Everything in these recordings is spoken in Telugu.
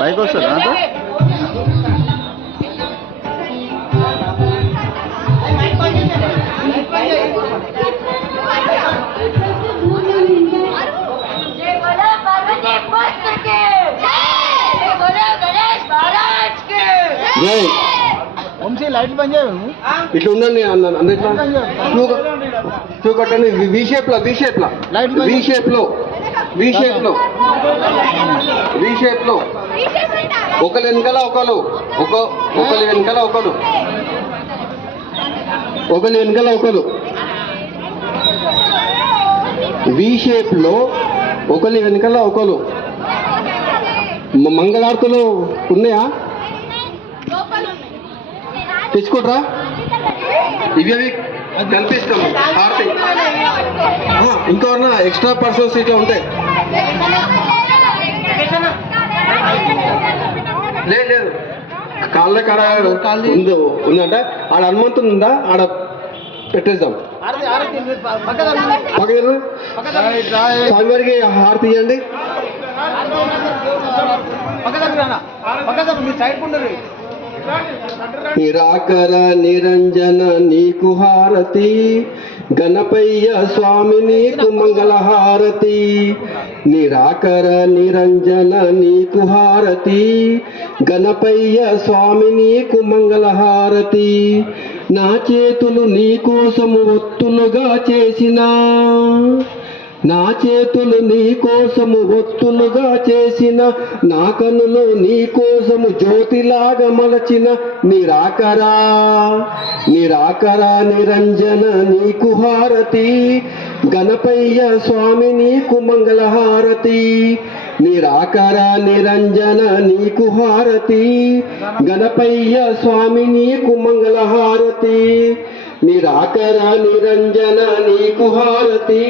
పైకి వస్తుందా అంత? వంశీ లైట్ బంద్ చేయము. ఇట్లా ఉండండి అన్న, ఇట్లా టూ కట్టండి. వి షేప్ లో ఒకరి వెనకాల ఒకరు, ఒకరి వెనకాల ఒకరు, వి షేప్ లో ఒకరి వెనకాల ఒకరు. మంగళారతులు ఉన్నాయా? తెచ్చుకోట్రా, ఇవి అవి కనిపిస్తాము. హారతి ఇంకెవరన్నా ఎక్స్ట్రా పర్సన్స్ ఇట్లా ఉంటాయి? లేదు, కాళ్ళ కాడ ఉందంట. ఆడ హనుమంతుడు ఉందా? ఆడ పెట్టేద్దాం. స్వామివారికి హారతి ఇవ్వండి. నిరాకర నిరంజన నీకు హారతి, గణపయ్య స్వామి నీకు మంగళహారతి. నిరాకర నిరంజన నీకు హారతి, గణపయ్య స్వామి నీకు మంగళహారతి. నా చేతులు నీ కోసము ఒత్తులుగా చేసినా, నా చేతులు నీ కోసము ఒత్తులుగా చేసిన, నా కనులు నీ కోసము జ్యోతిలాగా మలచిన. నిరాకరా నిరంజన నీకు హారతి, గణపయ్య స్వామి నీకు మంగళహారతి. నిరాకర నిరంజన నీకు హారతి, గణపయ్య స్వామి నీకు మంగళహారతి. నిరాకర నిరంజన నీకు హారతి,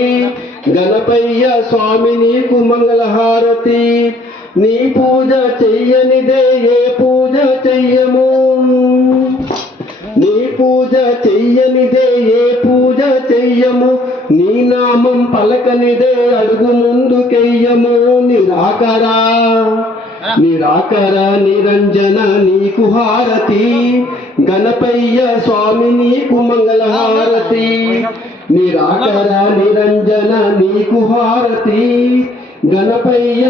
గణపయ్య స్వామి నీకు మంగళహారతి. నీ పూజ చెయ్యనిదే ఏ పూజ చెయ్యము, నీ పూజ చెయ్యనిదే ఏ పూజ చెయ్యము. నీ నామం పలకనిదే అడుగు ముందుకెయ్యము. నిరాకర నిరంజన నీకు హారతి, గణపయ్య స్వామి నీకు మంగళహారతి. నిరాకర నిరంజన నీకు హారతి, గణపయ్య